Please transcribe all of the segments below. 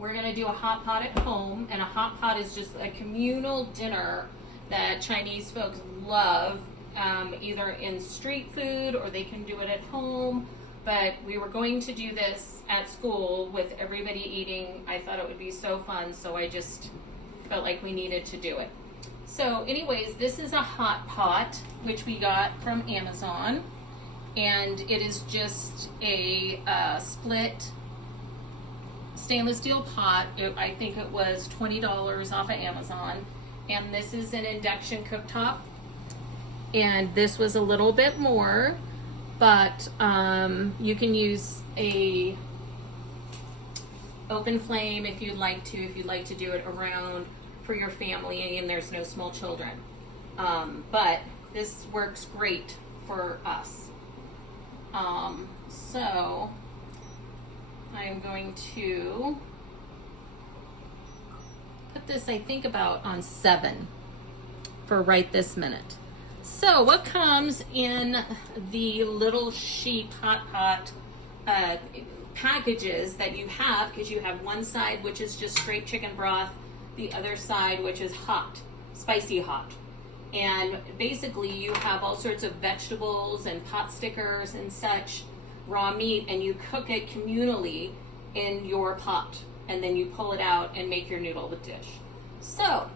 we're gonna do a hot pot at home, and a hot pot is just a communal dinner that Chinese folks love, either in street food or they can do it at home. But we were going to do this at school with everybody eating. I thought it would be so fun, so I just felt like we needed to do it. So anyways, this is a hot pot, which we got from Amazon, and it is just a split stainless steel pot. I think it was $20 off of Amazon, and this is an induction cooktop, and this was a little bit more, but you can use a open flame if you'd like to do it around for your family and there's no small children. But this works great for us. So I'm going to put this, I think, about on 7 for right this minute. So what comes in the little sheep hot pot packages that you have, because you have one side which is just straight chicken broth, the other side which is hot, spicy hot. And basically you have all sorts of vegetables and pot stickers and such, raw meat, and you cook it communally in your pot, and then you pull it out and make your noodle dish. So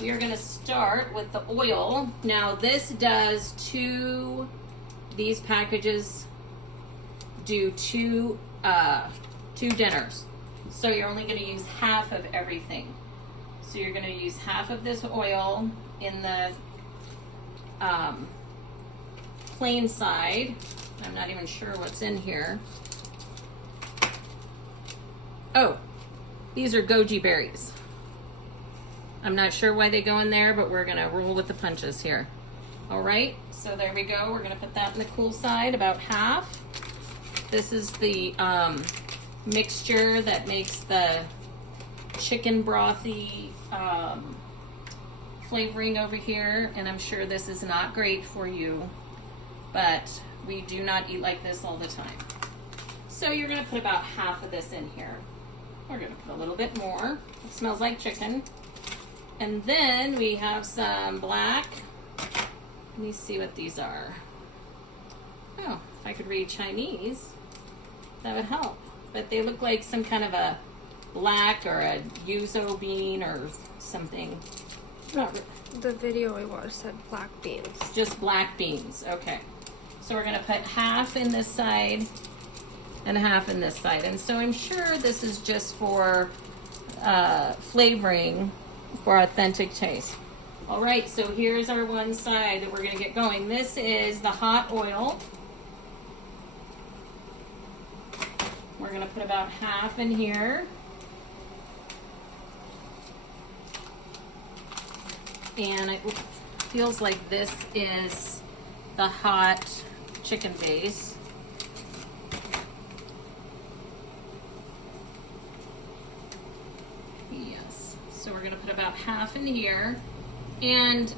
we are going to start with the oil. Now this does these packages do two dinners. So you're only going to use half of everything. So you're going to use half of this oil in the plain side. I'm not even sure what's in here. Oh, these are goji berries. I'm not sure why they go in there, but we're gonna roll with the punches here. All right, so there we go. We're gonna put that in the cool side, about half. This is the mixture that makes the chicken brothy flavoring over here, and I'm sure this is not great for you, but we do not eat like this all the time. So you're gonna put about half of this in here. We're gonna put a little bit more. It smells like chicken. And then we have some black. Let me see what these are. Oh, if I could read Chinese, that would help. But they look like some kind of a black or a yuzu bean or something. The video I watched said black beans. Just black beans, okay. So we're gonna put half in this side and half in this side. And so I'm sure this is just for flavoring, for authentic taste. All right, so here's our one side that we're gonna get going. This is the hot oil. We're gonna put about half in here. And it feels like this is the hot chicken base. Yes, so we're gonna put about half in here. And,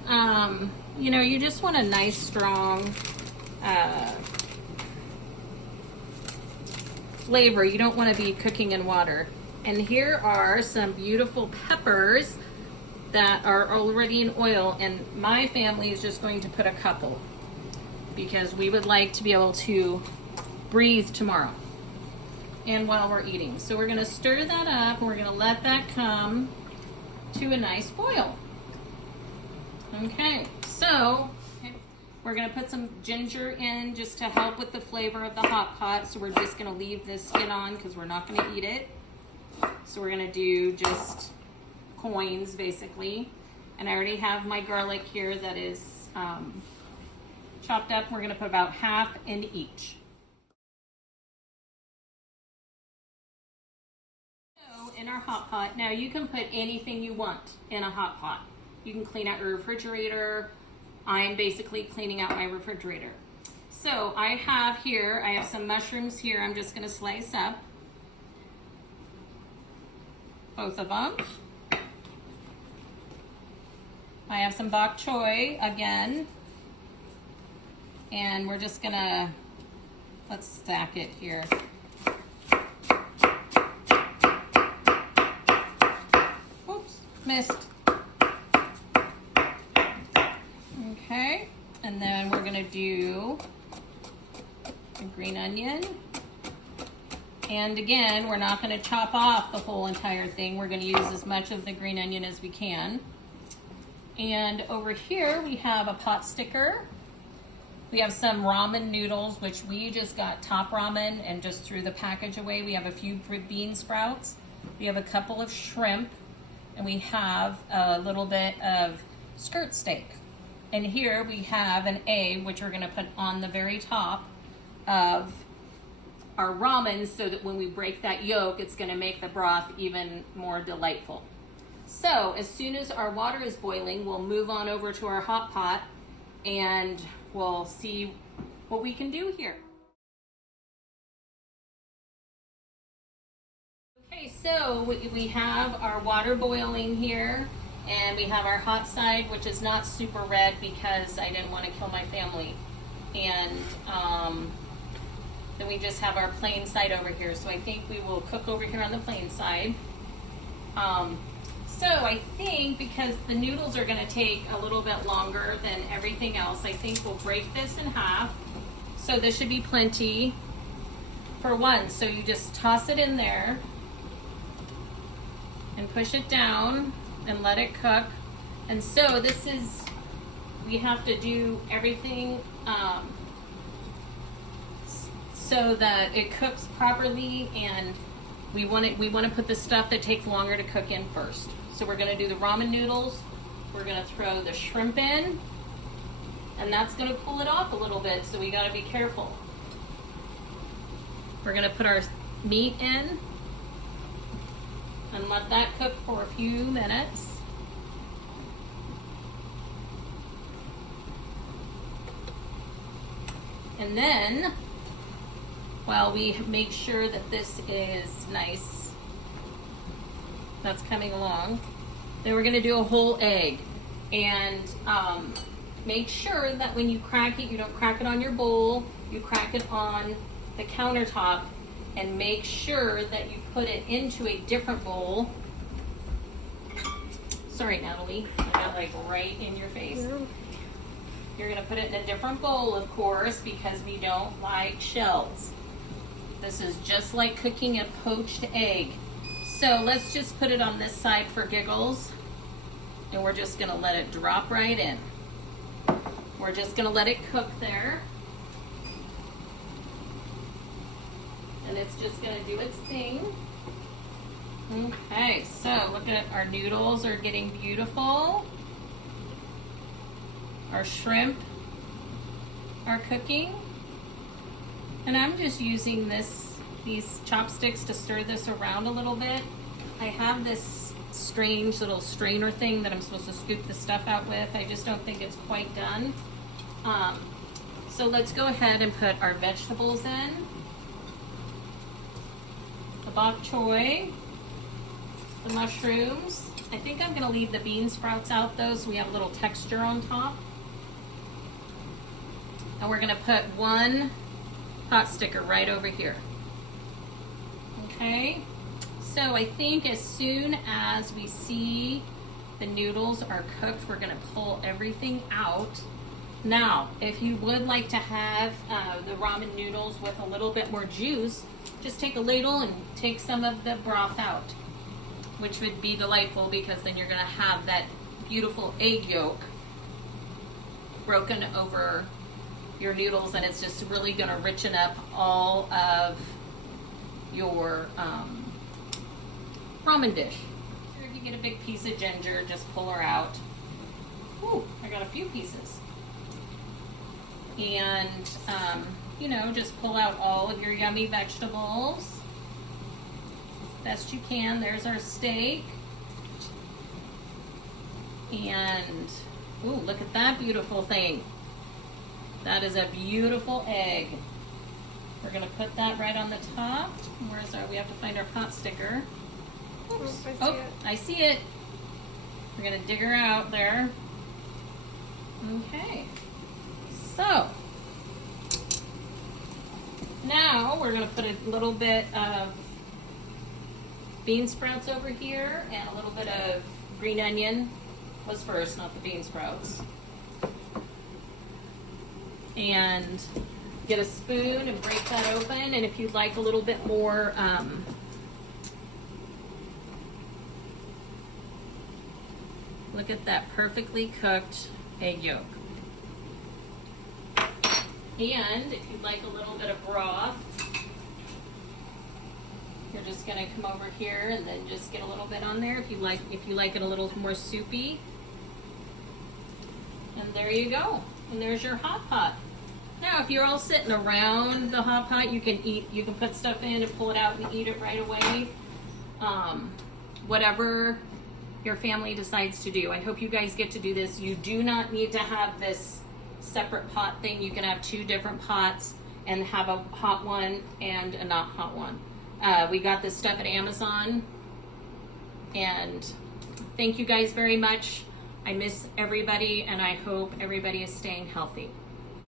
you know, you just want a nice, strong flavor. You don't want to be cooking in water. And here are some beautiful peppers that are already in oil, and my family is just going to put a couple because we would like to be able to breathe tomorrow and while we're eating. So we're going to stir that up, and we're going to let that come to a nice boil. Okay, so we're going to put some ginger in just to help with the flavor of the hot pot. So we're just going to leave this skin on because we're not going to eat it. So we're going to do just coins basically. And I already have my garlic here that is chopped up. We're going to put about half in each. So in our hot pot, now you can put anything you want in a hot pot. You can clean out your refrigerator. I'm basically cleaning out my refrigerator. So I have some mushrooms here. I'm just going to slice up both of them. I have some bok choy again. And we're just going to, let's stack it here. missed. Okay, and then we're gonna do a green onion. And again, we're not gonna chop off the whole entire thing. We're gonna use as much of the green onion as we can. And over here, we have a pot sticker. We have some ramen noodles, which we just got Top Ramen and just threw the package away. We have a few bean sprouts. We have a couple of shrimp, and we have a little bit of skirt steak. And here we have an egg, which we're gonna put on the very top of our ramen so that when we break that yolk, it's gonna make the broth even more delightful. So as soon as our water is boiling, we'll move on over to our hot pot and we'll see what we can do here. Okay, so we have our water boiling here, and we have our hot side, which is not super red because I didn't want to kill my family. And then we just have our plain side over here. So I think we will cook over here on the plain side. So I think because the noodles are going to take a little bit longer than everything else, I think we'll break this in half. So this should be plenty for one. So you just toss it in there and push it down and let it cook. And so this is, we have to do everything so that it cooks properly, and we want to put the stuff that takes longer to cook in first. So we're going to do the ramen noodles. We're going to throw the shrimp in, and that's going to cool it off a little bit, so we got to be careful. We're going to put our meat in and let that cook for a few minutes. And then, while we make sure that this is nice, that's coming along, then we're gonna do a whole egg. And make sure that when you crack it, you don't crack it on your bowl, you crack it on the countertop, and make sure that you put it into a different bowl. Sorry, Natalie, I got like right in your face. Yeah. You're gonna put it in a different bowl, of course, because we don't like shells. This is just like cooking a poached egg. So let's just put it on this side for giggles, and we're just gonna let it drop right in. We're just gonna let it cook there. And it's just gonna do its thing. Okay, so look at our noodles are getting beautiful. Our shrimp are cooking. And I'm just using these chopsticks to stir this around a little bit. I have this strange little strainer thing that I'm supposed to scoop the stuff out with. I just don't think it's quite done. So let's go ahead and put our vegetables in. The bok choy, the mushrooms. I think I'm gonna leave the bean sprouts out though, so we have a little texture on top. And we're gonna put one pot sticker right over here. Okay, so I think as soon as we see the noodles are cooked, we're gonna pull everything out. Now, if you would like to have the ramen noodles with a little bit more juice, just take a ladle and take some of the broth out, which would be delightful because then you're gonna have that beautiful egg yolk broken over your noodles, and it's just really going to richen up all of your ramen dish. If you get a big piece of ginger, just pull her out. Ooh, I got a few pieces. And, you know, just pull out all of your yummy vegetables best you can. There's our steak. And, ooh, look at that beautiful thing. That is a beautiful egg. We're gonna put that right on the top. Where's our, we have to find our pot sticker. Oops. I see it. We're gonna dig her out there. Okay. So, now we're gonna put a little bit of bean sprouts over here and a little bit of green onion was first, not the bean sprouts. And get a spoon and break that open. And if you'd like a little bit more, look at that perfectly cooked egg yolk. And if you'd like a little bit of broth, you're just gonna come over here and then just get a little bit on there if you like it a little more soupy. And there you go. And there's your hot pot. Now, if you're all sitting around the hot pot, you can put stuff in and pull it out and eat it right away. Whatever your family decides to do. I hope you guys get to do this. You do not need to have this separate pot thing. You can have 2 different pots and have a hot one and a not hot one. We got this stuff at Amazon, and thank you guys very much. I miss everybody, and I hope everybody is staying healthy.